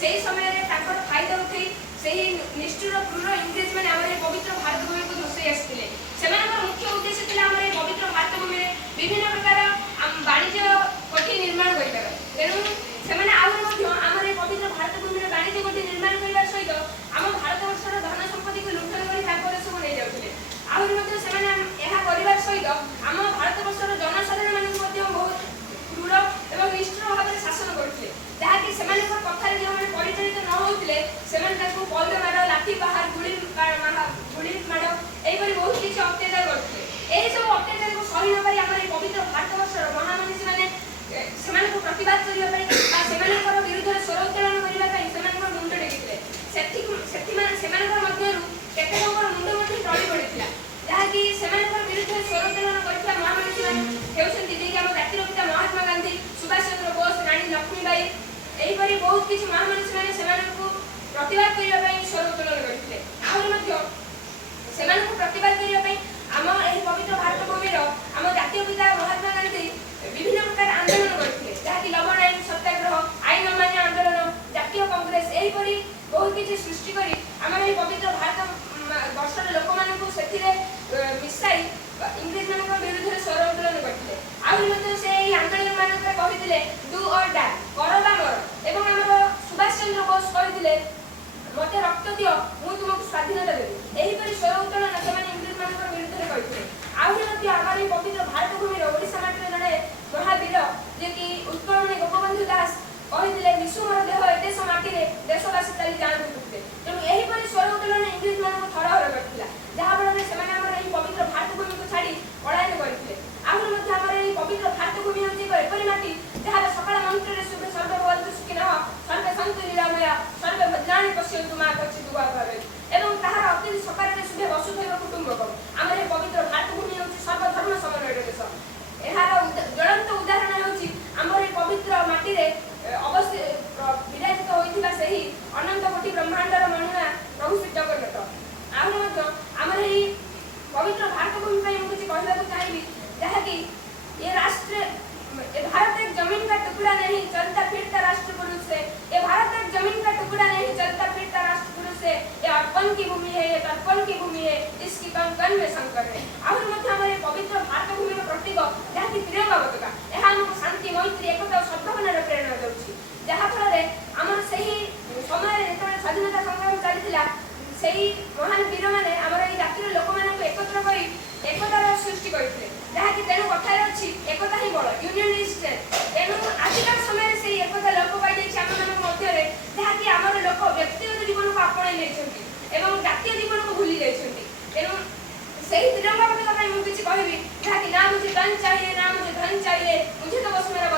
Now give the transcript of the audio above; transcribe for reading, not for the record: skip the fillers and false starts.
से समय फायदा उठे से निष्ठुर क्रूर इंग्रेज मैंने आम पवित्र भारत भूमि को धसई आसते मुख्य उद्देश्य थे आम पवित्र भारत भूमि में विभिन्न प्रकार वाणिज्य कोठी निर्माण कर तेणु से आम पवित्र भारत भूमि में वाणिज्य कोठी निर्माण करने सहित आम भारत वर्षर धन संपत्ति को लुठन कर देश को नहीं जाते आहरी सहित आम भारत वर्षर जनसाधारण मान बहुत क्रूर और निष्ठुर भाव में शासन करते जहाँकि कथार जो मैंने परिचालित न होते पैद माड़ लाठी बाहर गुड़ी माड़ यहपरी बहुत किसी अत्याचार करते यही सब अत्याचार को सही न पारी आम पवित्र भारत वर्षर महामनीषी मैंने प्रतिवाद करने विरुद्ध में स्वर उत्तोलन करने मुंड टेकिले मुंड टली पड़ा जहाँकि विरुद्ध स्वर उत्तोलन कर महामनीषी होती आम जातिर पिता महात्मा गांधी सुभाष चंद्र बोस रानी लक्ष्मीबाई यहीपरी बहुत किसी महामनीषी मैंने प्रतिवाद करने स्वर उत्तोलन करते प्रतिवाद करने आम यह पवित्र भारत भूमि आम जातीय पिता महात्मा गांधी विभिन्न प्रकार आंदोलन करते जहाँकि लवण आईन सत्याग्रह आईन अमान्य आंदोलन जातीय कांग्रेस यहीपरी बहुत किसी सृष्टि कर आम यह पवित्र भारत वर्षर लोक मानू मिसाई इंग्रेज मान विरुद्ध में स्वर उत्तोलन करते आहरी से आंदोलन मान कहते डू और डाई कर बा मर एवं आम सुभाष चंद्र बोस कहते मत रक्त दियो मु तुमको स्वाधीनता देवी यहीपरी स्वर उत्तोलन से इंग्रेज मान विरुद्ध में करते आहरी आम पवित्र भारत भूमि ओडिशा माटी जड़े महावीर जे कि उत्कलमणि गोपबंधु दास कहते विश्व मोर देह एदेश माटी देशवासी चली जाते तेणु यहीपरी स्वर उत्तोलन इंग्रेज मान थरहर करता जहाँफल से पवित्र भारत भूमि को छाड़ी पलायन करते आहरी पवित्र भारत भूमि हूँ एपरी माटी जहाँ सकाल मंत्र शुभे सर्वभवन्तु सुखिनः सर्वे सन्तु निरामया सर्वे भद्राणि पश्यन्तु मा कश्चित् दुःखं भवेत् एवं ताहार अति सकारे शुभे वसुधैव कुटुम्बकम् आम पवित्र भारत भूमि हूँ सर्वधर्म समन्वय देश यार ज्वलंत उदाहरण हूँ आम पवित्र माटी अवस्थित विराजित होता से अनंत कोटि ब्रह्मांडर मणिमा प्रभु श्री जगन्नाथ आहरी आम पवित्र भारत भूमि मुझे कहना चाहिए जहाँकि ये राष्ट्र भारत एक जमीन का टुकड़ा नहीं चलता फिरता राष्ट्र पुरुष है ये भारत एक जमीन का टुकड़ा नहीं चलता फिरता राष्ट्र पुरुष है ये अर्पण की भूमि है ये तर्पण की भूमि है इसकी कण में शंकर है आहरी पवित्र भारत भूमि प्रतीक जहाँकि तिरंगा पताका यह आमको शांति मैत्री एकता और सद्भावनार प्रेरणा देଉଛି जहाँफल आमर से समय जो स्वाधीनता संग्राम चलता से महान वीर मैंने आमर ये जातिर लोक मान एकत्र कर एकतार सृष्टि करते जहाँकि तेणु कथार अच्छी एकता ही बड़ यूनियन इज स्ट्रेंथ तेणु आजिका समय से एकता लोप पाई आम मध्य जहाँकि आमर लोक व्यक्तिगत जीवन को आपणाई एवं जातीय जीवन को भूली जाइए तेणु से तिरंगा पताका मुझे कहबी जहाँकि ना मुझे धन चाहिए ना मुझे धन चाहिए मुझे तो बस मेरा